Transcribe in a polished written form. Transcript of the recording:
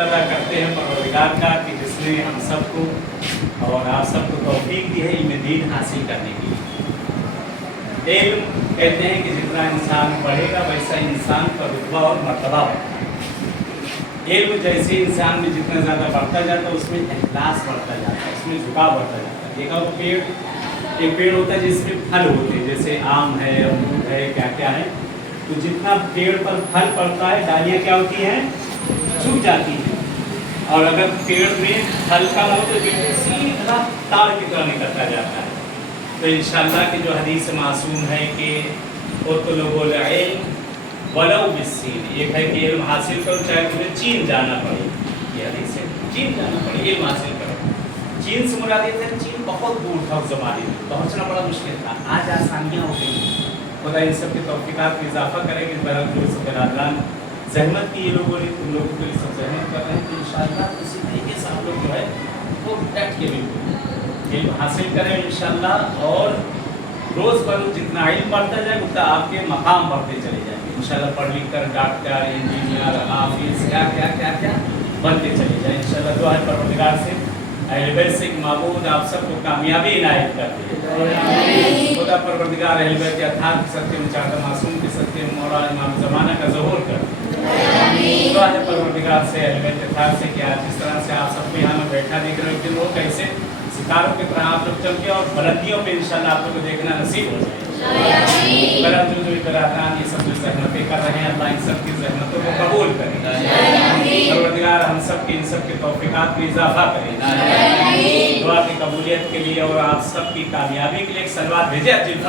अदा करते हैं परवरदिगार का कि जिसने हम सबको और आप सबको तौफीक दी है इल्म दीन हासिल करने की। इल्म कहते हैं कि जितना इंसान पढ़ेगा वैसा इंसान का रुतबा और मर्तबा बढ़ता है। इल्म जैसे इंसान में जितना ज़्यादा बढ़ता जाता है उसमें इखलास बढ़ता जाता है, उसमें झुकाव बढ़ता जाता है। देखा वो एक पेड़ होता है जिसमें फल होते हैं, जैसे आम है, अमरूद है, क्या क्या है। तो जितना पेड़ पर फल पड़ता है डालियाँ क्या होती हैं, झुक जाती है। और अगर पेड़ में फल का हो तो बिल्कुल सीधा तार की तरह निकलता जाता है। तो इंशाअल्लाह की जो हदीस मासूम है कि उतलुबुल इल्म वलौ बिस्सीन, एक है कि इल्म हासिल करो चाहे तुम्हें चीन जाना पड़े। ये हदीस है, चीन जाना पड़े इल्म हासिल करो। चीन से मुराद ये था चीन बहुत दूर था उस ज़माने में, पहुँचना बड़ा मुश्किल था। आज आसानियाँ हो गई। खुदा इन सब के तौफीकात में इजाफा करेंगे। बरादरान जहमत की ये लोगों ने तुम लोगों के लिए सब जहमत कर रहे हैं कि इंशाअल्लाह उसी तरीके से आप लोग जो है वो डट के बिल्कुल इल्म हासिल करें इंशाअल्लाह। और रोज़ बरोज़ जितना इल्म बढ़ता जाए उतना आपके मकाम बढ़ते चले जाएंगे इंशाअल्लाह। पढ़ लिख कर डॉक्टर, इंजीनियर, हाफिज क्या क्या क्या क्या बनते चले जाए इंशाअल्लाह। दुआ है परवरदिगार से अहले बैत से माबूद आप सबको कामयाबी इनायत कर दे। खुदा परवरदिगार अहले बैत के अथाह सत्य मुचाहदा मासूम के सत्य मौला इमाम ज़माना का ज़हूर कर दे। दुआ है परवरदिगार से अहले बैत के अथाह से कि आज जिस तरह से आप सबको यहाँ में बैठा देख रहे हो कि वो कैसे सितारों की तरह आप लोग चमके और बुलंदियों पे इंशाअल्लाह आप लोग को देखना नसीब हो जाए। बरात जो बरातान ये सब जो ज़हमतें कर रहे हैं अल्लाह इन सब की ज़हमतों को कबूल करे। परवरदिगार हम सब के इन सब के तौफीकात में इजाफा करे। दुआ की कबूलियत के लिए और आप सब की कामयाबी के लिए एक सलवात भेजे अजीब